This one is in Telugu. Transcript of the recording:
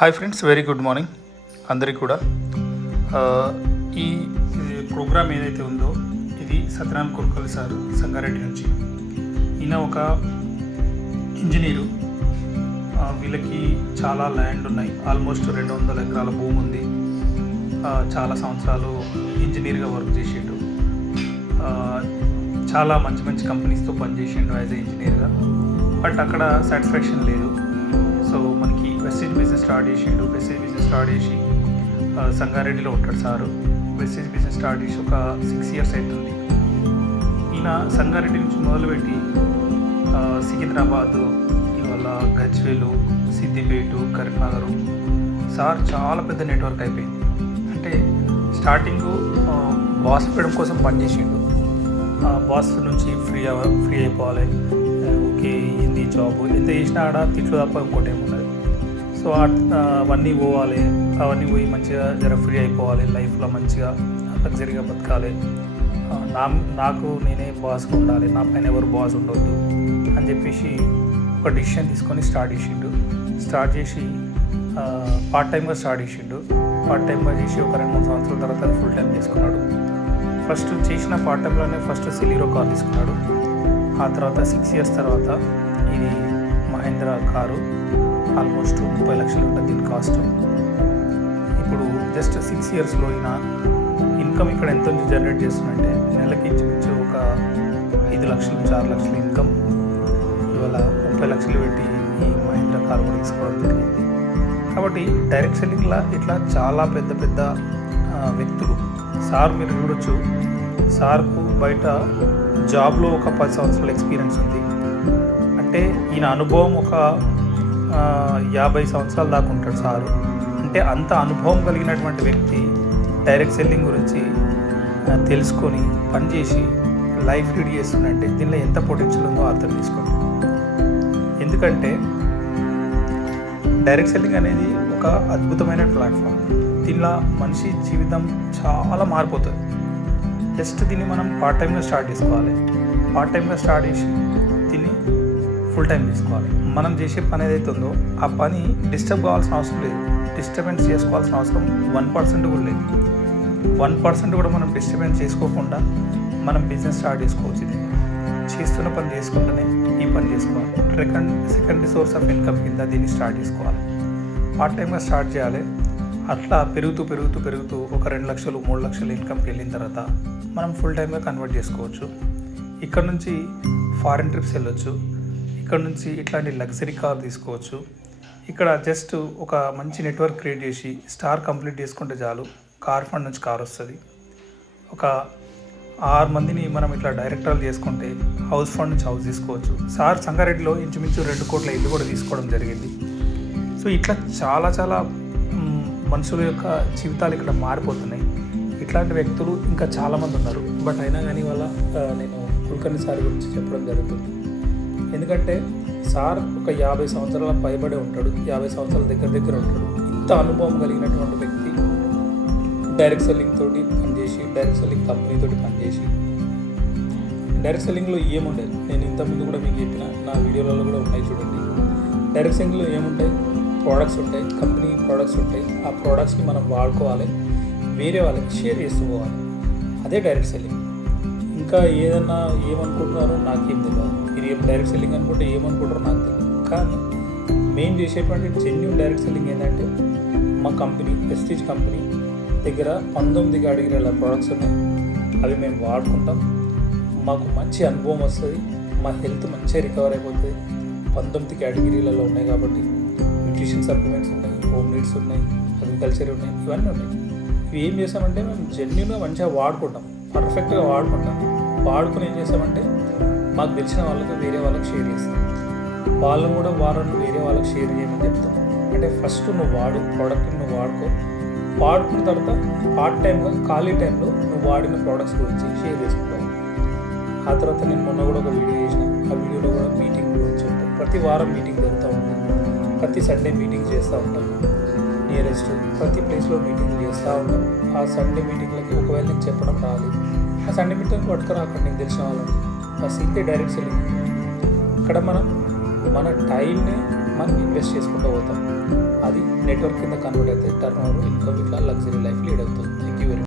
Hi friends, very good morning అందరికీ కూడా. ఈ ప్రోగ్రామ్ ఏదైతే ఉందో ఇది సత్యనారాయణ కుర్కల్ సార్ సంగారెడ్డి నుంచి. ఈయన ఒక ఇంజనీరు. వీళ్ళకి చాలా ల్యాండ్ ఉన్నాయి, ఆల్మోస్ట్ 200 ఎకరాల భూమి ఉంది. చాలా సంవత్సరాలు ఇంజనీర్గా వర్క్ చేసిండు. చాలా మంచి మంచి కంపెనీస్తో పనిచేసిండు యాజ్ ఏ ఇంజనీర్గా. బట్ అక్కడ సాటిస్ఫాక్షన్ లేదు. సో మనకి వెస్టేజ్ బిజినెస్ స్టార్ట్ చేసిండు. వెస్టేజ్ బిజినెస్ స్టార్ట్ చేసి సంగారెడ్డిలో ఉంటాడు సారు. వెస్టేజ్ బిజినెస్ స్టార్ట్ చేసి ఒక 6 years అవుతుంది. ఈయన సంగారెడ్డి నుంచి మొదలుపెట్టి సికింద్రాబాదు, ఇవాళ గజ్వేలు, సిద్దిపేట, కరీంనగర్ సార్ చాలా పెద్ద నెట్వర్క్ అయిపోయింది. అంటే స్టార్టింగు బాస్ ఫ్రీడమ్ కోసం పనిచేసిండు. బాస్ నుంచి ఫ్రీ అయిపోవాలి, ఓకే ఏంది జాబ్, ఎంత చేసినా ఆడ తిట్లు తప్ప ఇంకోటి ఏమున్నది. సో అవన్నీ పోవాలి, అవన్నీ పోయి మంచిగా జర ఫ్రీ అయిపోవాలి, లైఫ్లో మంచిగా లగ్జరీగా బతకాలి, నాకు నేనే బాస్గా ఉండాలి, నా పైన ఎవరు బాస్ ఉండొద్దు అని చెప్పేసి ఒక డిసిషన్ తీసుకొని స్టార్ట్ చేసి పార్ట్ టైంగా స్టార్ట్ చేసిండు. పార్ట్ టైంగా చేసి ఒక 2-3 సంవత్సరాల తర్వాత ఫుల్ టైం తీసుకున్నాడు. ఫస్ట్ చేసిన పార్ట్ టైంలోనే ఫస్ట్ సెలీరో కార్ తీసుకున్నాడు. ఆ తర్వాత 6 years తర్వాత ఇది మహేంద్ర కారు, ఆల్మోస్ట్ 30 లక్షలు ఉంటుంది దీని కాస్ట్. ఇప్పుడు జస్ట్ 6 yearsలో ఈయన ఇన్కమ్ ఇక్కడ ఎంత జనరేట్ చేస్తుందంటే నెలకి ఇంచుమించు ఒక 5 లక్షలు నుంచి 6 లక్షల ఇన్కమ్. ఇవాళ 30 లక్షలు పెట్టి ఈ మహేంద్ర కారు కూడా తీసుకోవడం జరిగింది. కాబట్టి డైరెక్ట్ సెల్లింగ్లో ఇట్లా చాలా పెద్ద పెద్ద వ్యక్తులు. సార్ మీరు చూడొచ్చు, సార్కు బయట జాబ్లో ఒక 10 సంవత్సరాల ఎక్స్పీరియన్స్ ఉంది. అంటే ఈయన అనుభవం ఒక 50 సంవత్సరాల దాకా ఉంటాడు సారు. అంటే అంత అనుభవం కలిగినటువంటి వ్యక్తి డైరెక్ట్ సెల్లింగ్ గురించి తెలుసుకొని పనిచేసి లైఫ్ లీడ్ చేస్తుందంటే దీనిలో ఎంత పొటెన్షియల్ ఉందో అర్థం చేసుకోండి. ఎందుకంటే డైరెక్ట్ సెల్లింగ్ అనేది ఒక అద్భుతమైన ప్లాట్ఫామ్. దీనిలో మనిషి జీవితం చాలా మారిపోతుంది. జస్ట్ దీన్ని మనం పార్ట్ టైంగా స్టార్ట్ చేసుకోవాలి. పార్ట్ టైంగా స్టార్ట్ చేసి దీన్ని ఫుల్ టైం తీసుకోవాలి. మనం చేసే పని ఏదైతే ఉందో ఆ పని డిస్టర్బ్ కావాల్సిన అవసరం లేదు, డిస్టర్బెన్స్ చేసుకోవాల్సిన అవసరం 1% కూడా లేదు. 1% కూడా మనం డిస్టర్బెన్స్ చేసుకోకుండా మనం బిజినెస్ స్టార్ట్ చేసుకోవచ్చు. ఇది చేస్తున్న పని చేసుకుంటూనే ఈ పని చేసుకోవాలి. సెకండరీ సోర్స్ ఆఫ్ ఇన్కమ్ కింద దీన్ని స్టార్ట్ చేసుకోవాలి. పార్ట్ టైంగా స్టార్ట్ చేయాలి. అట్లా పెరుగుతూ ఒక 2 లక్షలు 3 లక్షలు ఇన్కమ్కి వెళ్ళిన తర్వాత మనం ఫుల్ టైమ్గా కన్వర్ట్ చేసుకోవచ్చు. ఇక్కడ నుంచి ఫారిన్ ట్రిప్స్ వెళ్ళొచ్చు, ఇక్కడ నుంచి ఇట్లాంటి లగ్జరీ కార్ తీసుకోవచ్చు. ఇక్కడ జస్ట్ ఒక మంచి నెట్వర్క్ క్రియేట్ చేసి స్టార్ కంప్లీట్ చేసుకుంటే చాలు, కార్ ఫండ్ నుంచి కార్ వస్తుంది. ఒక 6 మందిని మనం ఇట్లా డైరెక్టర్లు చేసుకుంటే హౌస్ ఫండ్ నుంచి హౌస్ తీసుకోవచ్చు. సార్ సంగారెడ్డిలో ఇంచుమించు 2 కోట్ల ఇల్లు కూడా తీసుకోవడం జరిగింది. సో ఇట్లా చాలా మనుషుల యొక్క జీవితాలు ఇక్కడ మారిపోతున్నాయి. ఇట్లాంటి వ్యక్తులు ఇంకా చాలామంది ఉన్నారు. బట్ అయినా కానీ వాళ్ళ నేను కుల్కర్ణి సార్ గురించి చెప్పడం జరుగుతుంది. ఎందుకంటే సార్ ఒక 50 సంవత్సరాల పైబడే ఉంటాడు, 50 సంవత్సరాల దగ్గర ఉంటాడు. ఇంత అనుభవం కలిగినటువంటి వ్యక్తి డైరెక్ట్ సెల్లింగ్ తోటి పనిచేసి, డైరెక్ట్ సెల్లింగ్ కంపెనీ తోటి పనిచేసి, డైరెక్ట్ సెల్లింగ్లో ఏముండేది నేను ఇంతకుముందు కూడా మీకు చెప్పిన నా వీడియోలలో కూడా ఉన్నాయి చూడండి. డైరెక్ట్ సెల్లింగ్లో ఏముంటాయి, ప్రోడక్ట్స్ ఉంటాయి, కంపెనీ ప్రోడక్ట్స్ ఉంటాయి. ఆ ప్రోడక్ట్స్ని మనం వాడుకోవాలి, వేరే వాళ్ళకి షేర్ చేస్తూ పోవాలి. అదే డైరెక్ట్ సెల్లింగ్. ఇంకా ఏదన్నా ఏమనుకుంటున్నారో నాకేం తెలియదు, మీరు డైరెక్ట్ సెల్లింగ్ అనుకుంటే ఏమనుకుంటారో నాకు తెలియదు. కానీ మేము చేసేటువంటి జెన్యూన్ డైరెక్ట్ సెల్లింగ్ ఏంటంటే మా కంపెనీ వెస్టేజ్ కంపెనీ దగ్గర 19 కేటగిరీల ప్రోడక్ట్స్ ఉన్నాయి. అవి మేము వాడుకుంటాం, మాకు మంచి అనుభవం వస్తుంది, మా హెల్త్ మంచిగా రికవర్ అయిపోతుంది. 19 కేటగిరీలలో ఉన్నాయి కాబట్టి న్యూట్రిషన్ సప్లిమెంట్స్ ఉన్నాయి, హోమ్ నీడ్స్ ఉన్నాయి, అగ్రికల్చర్ ఉన్నాయి, ఇవన్నీ ఉన్నాయి. ఇవి ఏం చేస్తామంటే మేము జెన్యూన్గా మంచిగా వాడుకుంటాం, పర్ఫెక్ట్గా వాడుకుని ఏం చేస్తామంటే మాకు తెలిసిన వాళ్ళకి వేరే వాళ్ళకి షేర్ చేస్తాం. వాళ్ళని కూడా వాళ్ళని వేరే వాళ్ళకి షేర్ చేయమని చెప్తాం. అంటే ఫస్ట్ నువ్వు ప్రోడక్ట్ని నువ్వు వాడుకున్న తర్వాత పార్ట్ టైంగా ఖాళీ టైంలో నువ్వు వాడిన ప్రోడక్ట్స్ గురించి షేర్ చేసుకుంటావు. ఆ తర్వాత నేను మొన్న కూడా ఒక వీడియో చేసిన, ఆ వీడియోలో కూడా మీటింగ్ గురించి ఉంటుంది. ప్రతి వారం మీటింగ్ జరుగుతూ ఉంటుంది, ప్రతి సండే మీటింగ్ చేస్తూ ఉంటాను. నియరెస్ట్ ప్రతి ప్లేస్లో మీటింగ్ చేస్తూ ఉంటాం. ఆ సండే మీటింగ్లకి ఒకవేళ నేను చెప్పడం రాదు, ఆ సండే మీటింగ్ పట్టుకురా అక్కడ నీకు తెలిసిన వాళ్ళని బస్ ఇంతే డైరెక్ట్ సెల్లింగ్. ఇక్కడ మనం మన టైంని మనం ఇన్వెస్ట్ చేసుకుంటూ పోతాం. ఆ అది నెట్వర్క్ కింద కన్వర్ట్ అయితే టర్న్ ఓవర్ ఇన్కమ్ ఇట్లా లగ్జరీ లైఫ్ లీడ్ అవుతుంది. Thank you very much.